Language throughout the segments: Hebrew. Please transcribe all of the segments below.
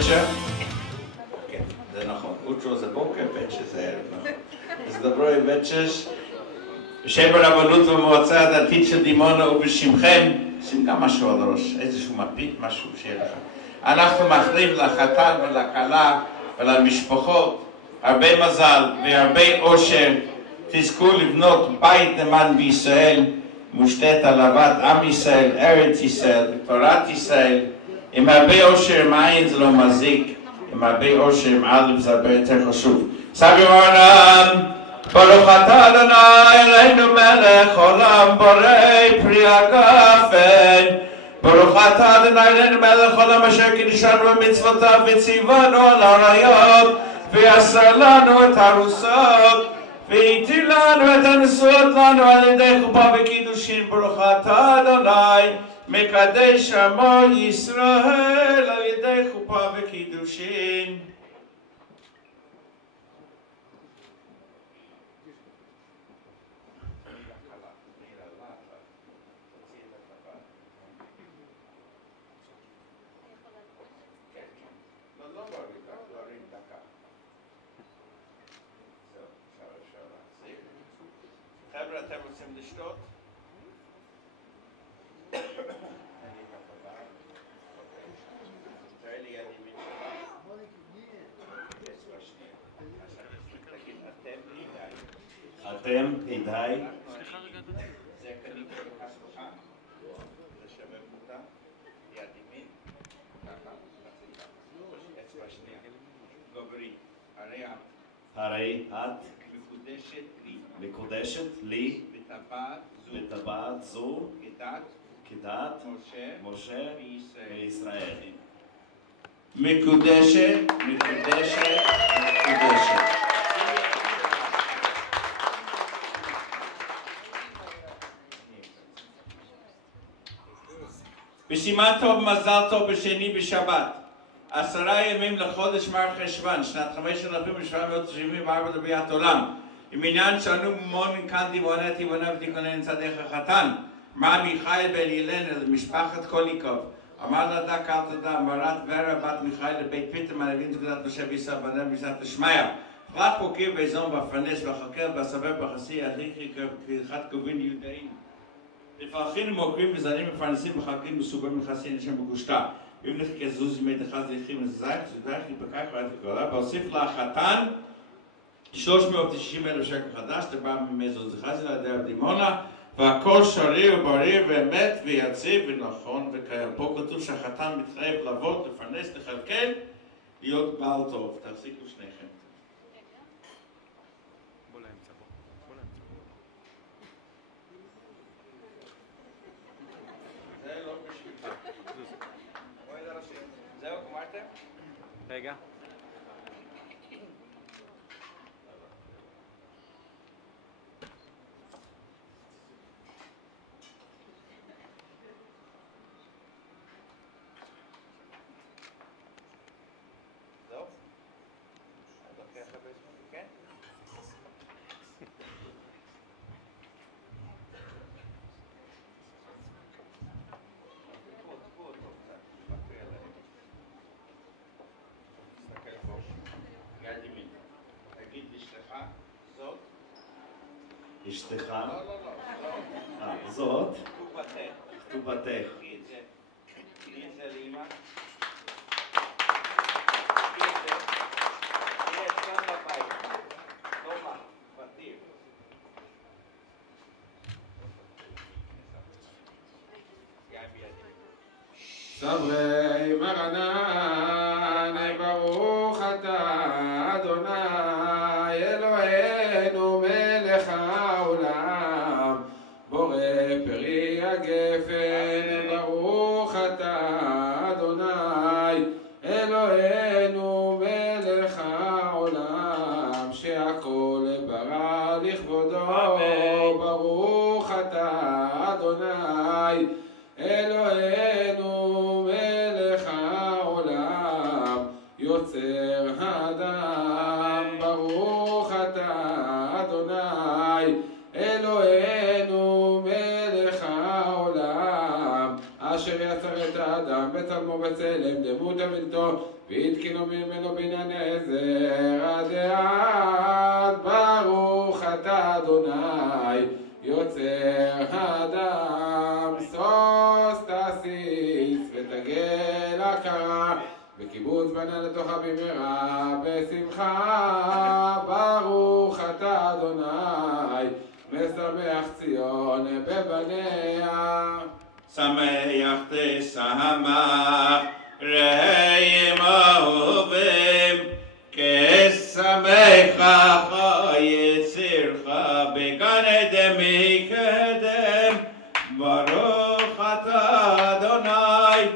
בצ'ה? כן, זה נכון. אוטרו זה בוקר, בצ'ה זה ערב, נכון. אז דברו עם בצ'ש. בשם הרבנות והמועצה הדתית של דימונה ובשמכם, שים גם משהו על הראש, איזשהו מפית, משהו שיהיה לך. אנחנו מאחלים לחתן ולכלה ולמשפחות הרבה מזל והרבה אושר. תזכו לבנות בית נאמן בישראל, מושתת על אהבת עם ישראל, ארץ ישראל, תורת ישראל, עם הרבה אושר, עם עין זה לא מזיק, עם הרבה אושר, עם אלף זה הרבה יותר חשוב. סגי מורנם, ברוך אתה אדוני אלינו מלך עולם, בורא פרי הגפן. ברוך אתה אדוני אלינו מלך עולם, אשר קידשנו במצוותיו וציוונו על עריות, ויעשה לנו את הרוסות, והטיל לנו את הנשואות לנו על ידי חופה וקידושין. ברוך אתה אדוני מקדש עמו ישראל על ידי חופה וקידושין. חבר'ה, אתם רוצים לשתות? תראה לי יד ימין שלך. אתם כדאי. זה קניתי לך שלך. זה שווה פוטה. יד ימין. ככה. אצבע שנייה. גוברי. הרי את. מקודשת לי בטבעת זו כדת משה וישראל. מקודשת. בסימן טוב מזל טוב בשני בשבת. 10 ימים לחודש מר חשוון, שנת 5774 לביאת עולם. עם עניין שאנו מונים כאן דימונה תיבונה ותיכונן צדך החתן. מר מיכאל בן ילנה למשפחת קוליקוב. אמר לה דק אל תדע, מרת ורה בת מיכאל לבית פיתם הנבין תגודת משה וישראל בנה במשנת לשמיא. פרט פוקיר באזון בפרנס וחקר בסבר בחסי הליכי כחת גובין יהודאים. לפרחים ומוקרים וזנים מפרנסים וחלקים מסוברים מחסי נשם בגושתה. אם נחכה זוז ימי דחז ליחים לזייך, שדייך יפקח ועד לגולה, והוסיף לה החתן 390,000 שקל חדש, דבר ממזו זכזי לידי דימונה, והכל שריר ובריא ואמת ויציב ונכון וקיים. פה כתוב שהחתן מתחייב לעבוד, לפרנס, לכלכל, להיות בעל טוב. תחזיקו שניכם. בוא לאמצע, בוא לאמצע. זה לא בשבילך. בואי לראשי. זהו, גמרתם? רגע. אשתך? לא. זאת? כתובתך. תגיד את זה לאמא. תגיד את זה. תהיה אצלם בבית. לא מה, בתיר. יאי בידי. סברי מרנן, ברוך אתה אדוני אלוהינו מלך העולם, בורא פרי הגפן. ברוך אתה אדוני אלוהינו מלך העולם, שהכל ברא לכבודו. ברוך אתה אדוני אלוהינו מלך העולם, יוצר האדם. ברוך אתה אדוני אלוהינו מלך העולם, אשר יצר את האדם בצלמו בצלם למדמו תמלתו, והתקינו ממנו בניין עזר עד עד. ברוך אתה אדוני, יוצר האדם, שוש תסיס ותגל הקרה, וקיבוץ בנה לתוכה במהרה בשמחה. ברוך אתה אדוני, משמח ציון בבניה. שמח תשמח רעים אהובים, כשמחך יצירך בגן עדן מקדם. ברוך אתה אדוני,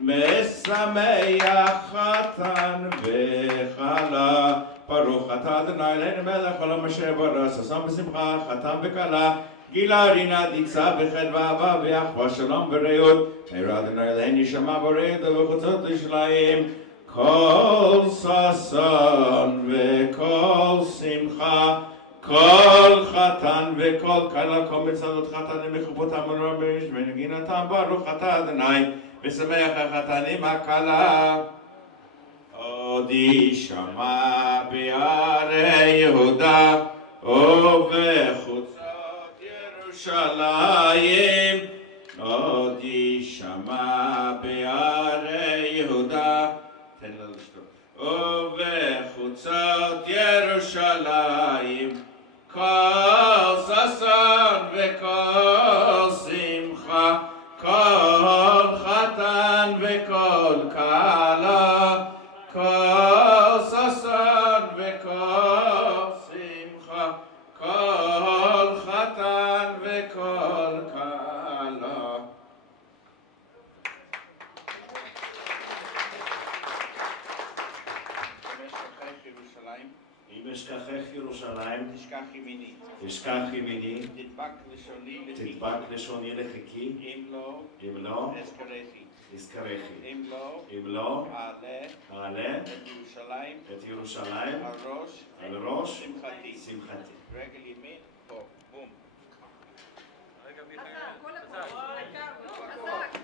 משמח חתן וכלה. ברוך אתה אדוני אלוהינו מלך העולם אשר ברא, ששון בשמחה חתן וכלה. גילה רינה דיצה בחדווה אהבה ואחווה שלום ורעות. מהרה אדוני אלוהינו שמע בורא ובחוצות ירושלים. כל ששון וכל שמחה, כל חתן וכל כלה, כל מצוות חתנים מחופותם ולרמש ונגינתם. ברוך אתה אדוני, ושמח החתנים הכלה. עוד יישמע בערי יהודה ובחוצות ירושלים. עוד יישמע בערי יהודה, תן לה לשתות, ובחוצות ירושלים, כל ששון וכל שמחה, כל חתן וכל כלה, כל ששון וכל שמחה, כל חתן וכל כלה. אם אשכחך ירושלים, תשכח ימיני, תשכח ימיני, תדבק לשוני לחיקי, תדבק לשוני לחיקי, אם לא, אזכרכי, אם לא, אעלה את ירושלים על ראש שמחתי. רגל ימין, פה, בום. רגע, מיכאל. חזק.